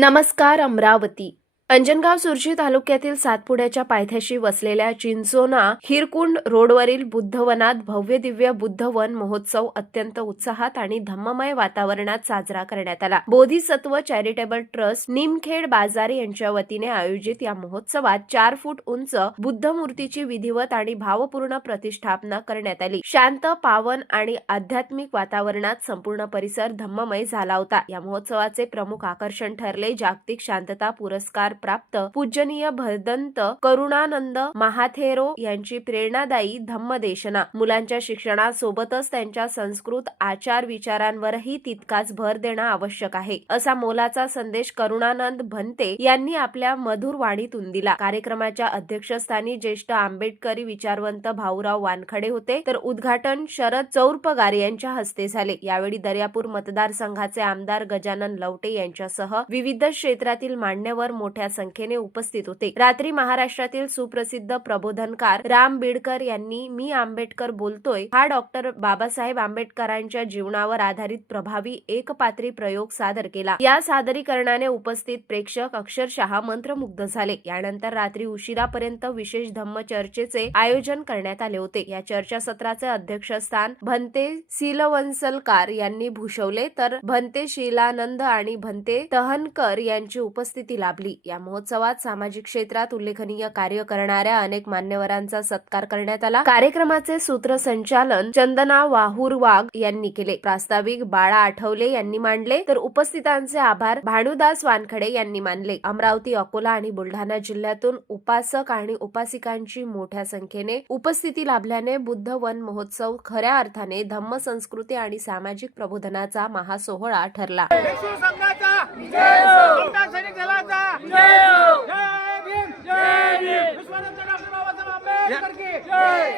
नमस्कार अमरावती। अंजनगाव सुर्जी तालुक्यातील सातपुड्याच्या पायथ्याशी वसलेल्या चिंचोना हिरकुंड रोडवरील बुद्धवनात भव्य दिव्य बुद्धवन महोत्सव अत्यंत उत्साहात आणि धम्ममय वातावरणात साजरा करण्यात आला। बोधिसत्व चॅरिटेबल ट्रस्ट निमखेड बाजार यांच्या वतीने आयोजित या महोत्सवात 4 फूट उंच बुद्ध मूर्तीची विधिवत आणि भावपूर्ण प्रतिष्ठापना करण्यात आली। शांत, पावन आणि आध्यात्मिक वातावरणात संपूर्ण परिसर धम्ममय झाला होता। या महोत्सवाचे प्रमुख आकर्षण ठरले जागतिक शांतता पुरस्कार प्राप्त पूजनीय भदंत करुणानंद महाथेरो यांची प्रेरणादायी धम्मदेशना। मुलांच्या शिक्षणासोबतच त्यांच्या संस्कृत आचार विचारांवरही तितकाच भर देणं आवश्यक आहे, असा मोलाचा संदेश करुणानंद भंते यांनी आपल्या मधुर वाणीतून दिला। कार्यक्रमाच्या अध्यक्षस्थानी ज्येष्ठ आंबेडकरी विचारवंत भाऊराव वानखडे होते, तर उद्घाटन शरद चौरपगार यांच्या हस्ते झाले। यावेळी दर्यापूर मतदारसंघाचे आमदार गजानन लवटे यांच्यासह विविध क्षेत्रातील मान्यवर मोठ्या संख्येने उपस्थित होते। रात्री महाराष्ट्रातील सुप्रसिद्ध प्रबोधनकार राम बिडकर यांनी मी आंबेडकर बोलतोय हा डॉक्टर बाबासाहेब आंबेडकरांच्या जीवनावर आधारित प्रभावी एकपात्री प्रयोग सादर केला। या सादरीकरणाने उपस्थित प्रेक्षक अक्षरशः मंत्रमुग्ध झाले। यानंतर रात्री उशिरापर्यंत विशेष धम्म चर्चेचे आयोजन करण्यात आले होते। या चर्चासत्राचे अध्यक्षस्थान भंते सिलवंसलकार यांनी भूषवले, तर भंते शीलानंद आणि भंते तहनकर यांची उपस्थिती लाभली। या महोत्सवात सामाजिक क्षेत्रात उल्लेखनीय कार्य करणाऱ्या अनेक मान्यवरांचा सत्कार करण्यात आला। कार्यक्रमाचे सूत्रसंचालन चंदना वाहुरवाग यांनी केले। प्रास्ताविक बाळा आठवले यांनी मांडले, तर उपस्थितांचे आभार भानुदास वानखडे यांनी मानले। अमरावती, अकोला आणि बुलढाणा जिल्ह्यातून उपासक आणि उपासिकांची मोठ्या संख्येने उपस्थिती लाभल्याने बुद्ध वन महोत्सव खऱ्या अर्थाने धम्म संस्कृती आणि सामाजिक प्रबोधनाचा महासोहळा ठरला।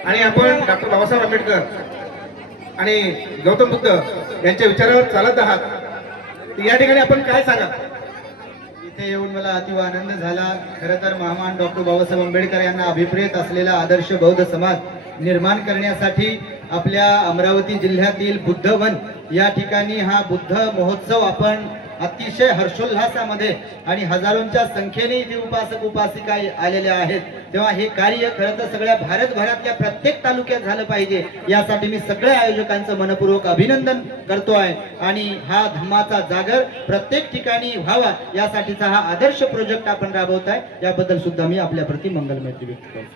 आणि आपण डॉक्टर बाबासाहेब आंबेडकर आणि गौतम बुद्ध यांच्या विचारावर चालत आहात, तर या ठिकाणी आपण काय सांगा? इथे येऊन मला अतिव आनंद झाला। खरं तर महामान डॉक्टर बाबासाहेब आंबेडकर यांना अभिप्रेत असलेला आदर्श बौद्ध समाज निर्माण करण्यासाठी आपल्या अमरावती जिल्ह्यातील बुद्धवन या ठिकाणी हा बुद्ध महोत्सव आपण अतिशय हर्षोल्लासामध्ये आणि हजारोंच्या संख्येने इथे उपासक उपासिका आलेल्या आहेत, तेव्हा हे कार्य खरं तर सगळ्या भारतभरातल्या प्रत्येक तालुक्यात झालं पाहिजे, यासाठी मी सगळ्या आयोजकांचं मनपूर्वक अभिनंदन करतोय। आणि हा धम्माचा जागर प्रत्येक ठिकाणी व्हावा यासाठीचा हा आदर्श प्रोजेक्ट आपण राबवताय, याबद्दल सुद्धा मी आपल्या प्रति मंगलमय व्यक्त करतो।